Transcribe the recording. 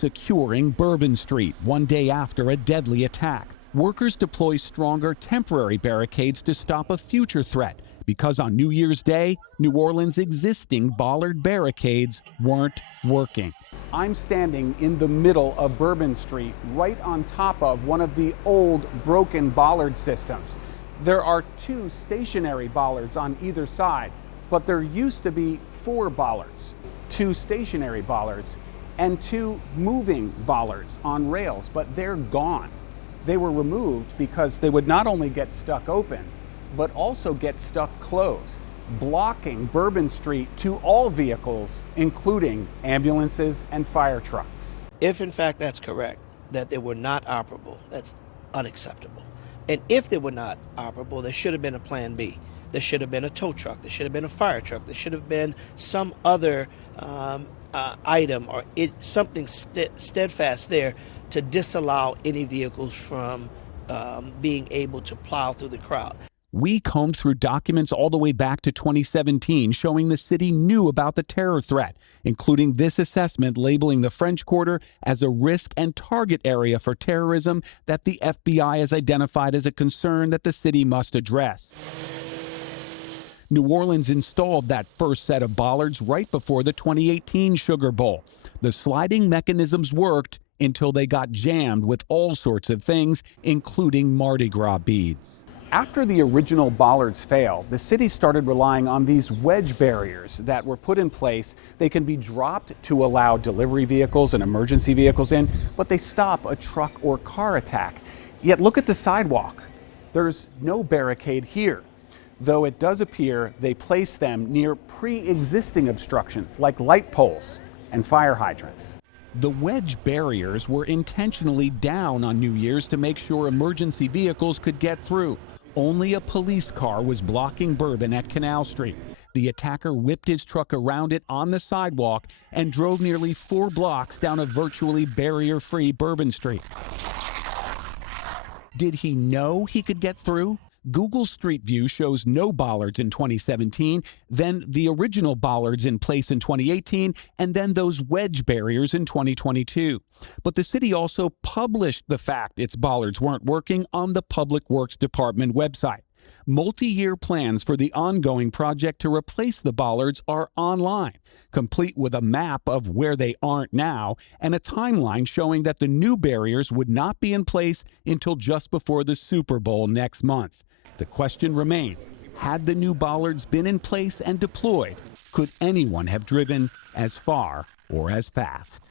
securing Bourbon Street one day after a deadly attack. Workers deploy stronger temporary barricades to stop a future threat because on New Year's Day, New Orleans' existing bollard barricades weren't working. I'm standing in the middle of Bourbon Street, right on top of one of the old broken bollard systems. There are 2 stationary bollards on either side, but there used to be 4 bollards, 2 stationary bollards, and 2 moving bollards on rails, but they're gone. They were removed because they would not only get stuck open, but also get stuck closed, blocking Bourbon Street to all vehicles, including ambulances and fire trucks. If in fact that's correct, that they were not operable, that's unacceptable. And if they were not operable, there should have been a plan B. There should have been a tow truck, there should have been a fire truck, there should have been some other item or something steadfast there to disallow any vehicles from being able to plow through the crowd. We combed through documents all the way back to 2017 showing the city knew about the terror threat, including this assessment labeling the French Quarter as a risk and target area for terrorism that the FBI has identified as a concern that the city must address. New Orleans installed that first set of bollards right before the 2018 Sugar Bowl. The sliding mechanisms worked until they got jammed with all sorts of things, including Mardi Gras beads. After the original bollards failed, the city started relying on these wedge barriers that were put in place. They can be dropped to allow delivery vehicles and emergency vehicles in, but they stop a truck or car attack. Yet look at the sidewalk. There's no barricade here, though it does appear they place them near pre-existing obstructions like light poles and fire hydrants. The wedge barriers were intentionally down on New Year's to make sure emergency vehicles could get through. Only a police car was blocking Bourbon at Canal Street. The attacker whipped his truck around it on the sidewalk and drove nearly 4 blocks down a virtually barrier-free Bourbon Street. Did he know he could get through? Google Street View shows no bollards in 2017, then the original bollards in place in 2018, and then those wedge barriers in 2022. But the city also published the fact its bollards weren't working on the Public Works Department website. Multi-year plans for the ongoing project to replace the bollards are online, complete with a map of where they aren't now and a timeline showing that the new barriers would not be in place until just before the Super Bowl next month. The question remains, had the new bollards been in place and deployed, could anyone have driven as far or as fast?